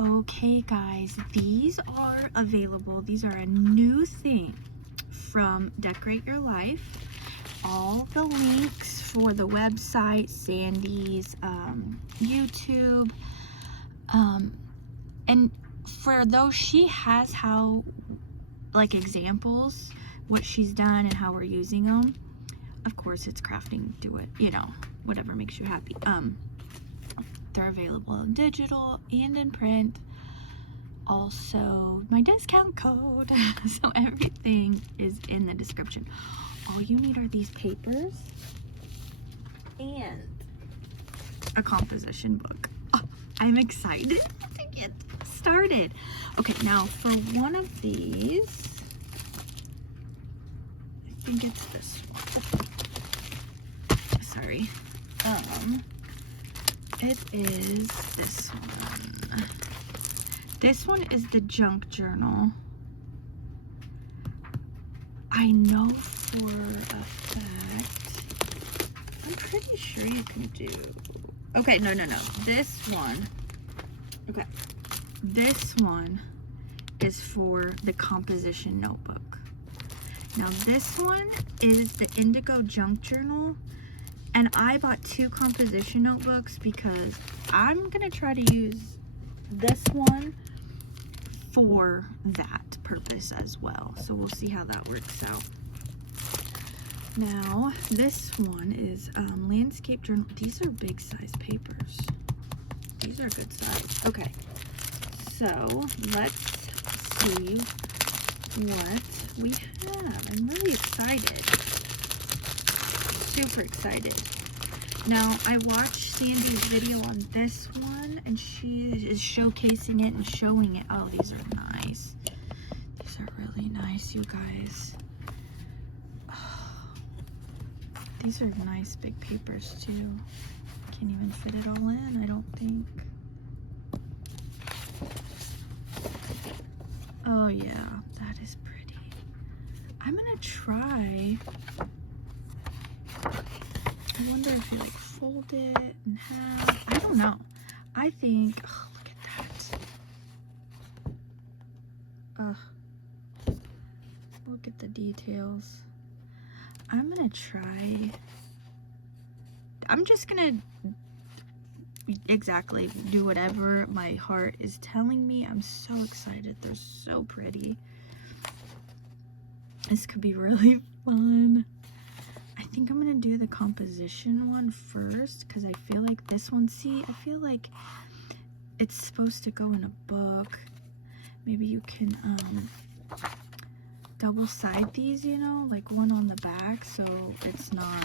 Okay guys, these are available. These are a new thing from Decorate Your Life. All the links for the website, Sandy's, YouTube, and for those, she has how, like, examples, what she's done and how we're using them. Of course, it's crafting, do it, you know, whatever makes you happy. They're available in digital and in print. Also, my discount code. So everything is in the description. All you need are these papers and a composition book. Oh, I'm excited to get started. Okay, now for one of these, I think it's this one. Sorry. It is this one. This one is the junk journal. I know for a fact, I'm pretty sure you can do, okay, no. This one, okay, this one is for the composition notebook. Now this one is the Indigo Junk Journal. And I bought 2 composition notebooks because I'm gonna try to use this one for that purpose as well. So we'll see how that works out. Now, this one is landscape journal. These are big size papers. These are good size. Okay, so let's see what we have. I'm really excited. Super excited. Now, I watched Sandy's video on this one, and she is showcasing it and showing it. Oh, these are nice. These are really nice, you guys. Oh, these are nice big papers, too. Can't even fit it all in, I don't think. Oh, yeah, that is pretty. I'm gonna try. I wonder if you like fold it in half. I don't know. I think, oh, look at that. Ugh. Look at the details. I'm gonna try. I'm just gonna exactly do whatever my heart is telling me. I'm so excited. They're so pretty. This could be really fun. I think I'm gonna do the composition one first because I feel like this one, see, I feel like it's supposed to go in a book. Maybe you can double side these, you know, like one on the back so it's not,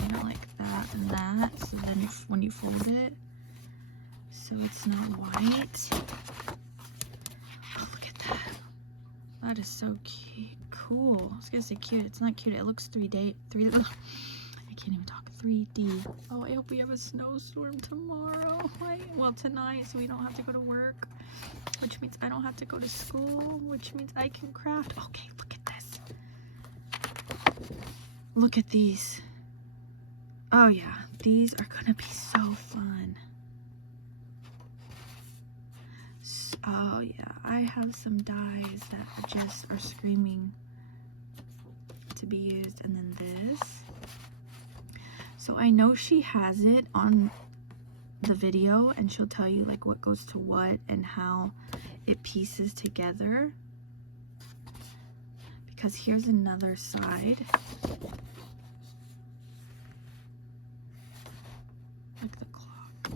you know, like that and that. So then when you fold it, so it's not white. Oh, look at that. That is so cute. Cool. I was gonna say cute. It's not cute. It looks 3D. Ugh. I can't even talk 3D. Oh, I hope we have a snowstorm tomorrow. Well, tonight, so we don't have to go to work, which means I don't have to go to school, which means I can craft. Okay, look at this. Look at these. Oh yeah, these are gonna be so fun. Oh yeah, I have some dies that just are screaming to be used, and then this. So I know she has it on the video, and she'll tell you like what goes to what and how it pieces together. Because here's another side. Like the clock.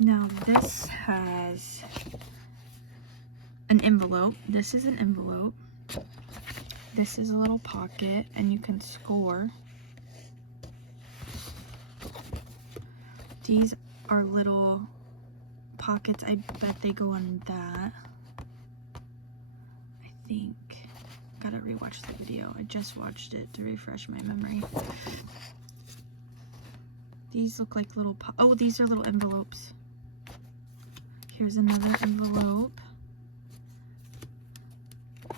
Now this has an envelope. This is an envelope. This is a little pocket, and you can score. These are little pockets. I bet they go on that. I think. Gotta rewatch the video. I just watched it to refresh my memory. These look like little oh, these are little envelopes. Here's another envelope. Oh,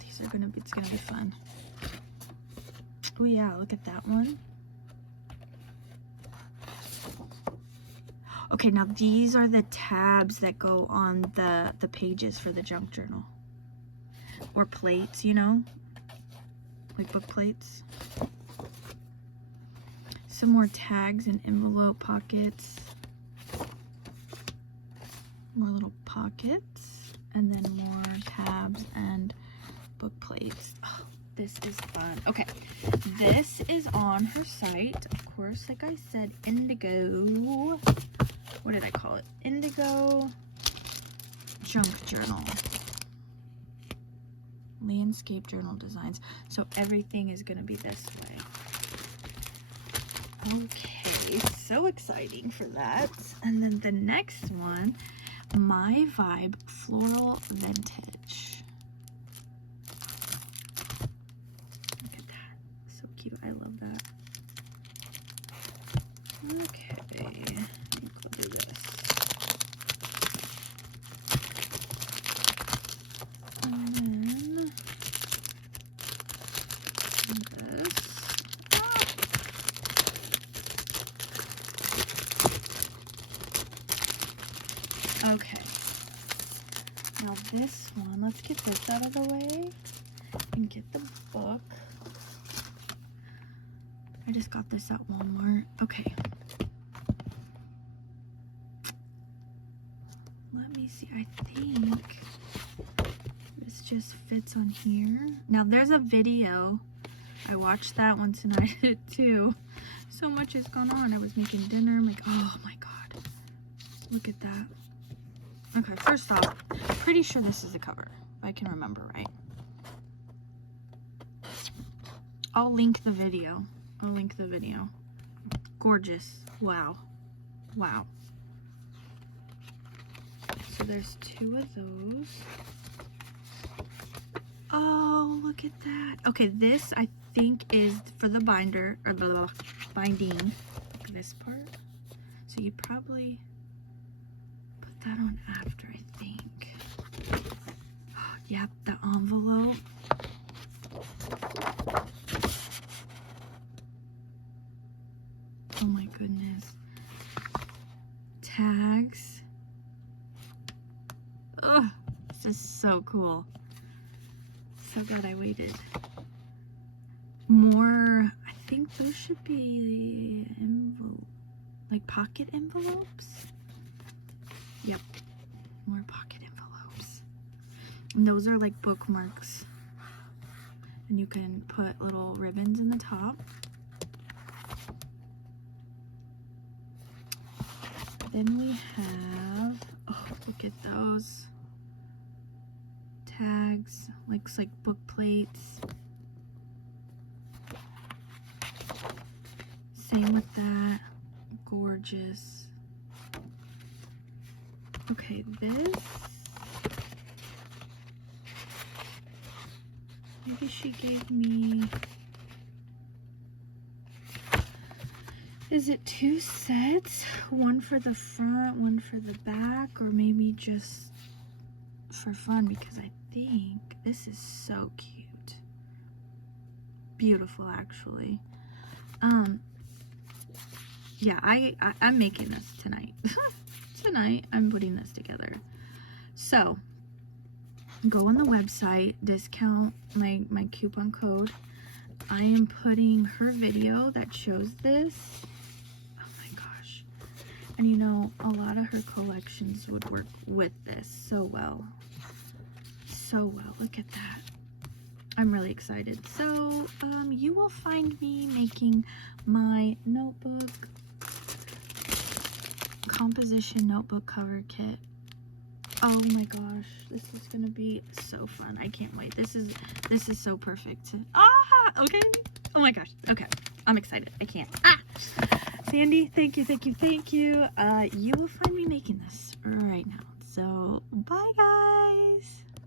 these are gonna be, it's gonna be fun. Oh yeah, look at that one. Okay, now these are the tabs that go on the pages for the junk journal. Or plates, you know? Like book plates. Some more tags and envelope pockets. More little pockets. And then more tabs and book plates. Oh, this is fun. Okay, this is on her site. Of course, like I said, Indigo. What did I call it? Indigo Junk Journal. Landscape journal designs. So everything is going to be this way. Okay, so exciting for that. And then the next one, My Vibe Floral Vintage. Look at that. So cute. I love that. Okay. I think we'll do this. And then this. Okay. Now this one, let's get this out of the way and get the book. I just got this at Walmart. Okay. Let me see. I think this just fits on here. Now there's a video. I watched that one tonight too. So much is going on. I was making dinner. I'm like, oh my god. Look at that. Okay, first off, pretty sure this is the cover, if I can remember right. I'll link the video. Gorgeous. Wow. Wow. So there's 2 of those. Oh, look at that. Okay, this I think is for the binder, or the binding, this part. So you probably put that on after, I think. Yep, the envelope. Oh my goodness. Tags. Oh, this is so cool. So glad I waited. More, I think those should be envelope, like pocket envelopes. Yep, more pocket envelopes. And those are like bookmarks. And you can put little ribbons in the top. Then we have, oh, look at those. Tags, looks like book plates. Same with that. Gorgeous. Okay, this. Maybe she gave me. Is it 2 sets? One for the front, one for the back, or maybe just for fun, because I think this is so cute. Beautiful, actually. Yeah, I'm making this tonight. Tonight I'm putting this together. So go on the website, discount my coupon code. I am putting her video that shows this. Oh my gosh. And you know, a lot of her collections would work with this so well. So well. Look at that. I'm really excited. So you will find me making my notebook composition notebook cover kit. Oh my gosh, this is gonna be so fun. I can't wait. This is so perfect. Okay. Oh my gosh. Okay, I'm excited. I can't. Sandy, thank you. You will find me making this right now. So bye guys.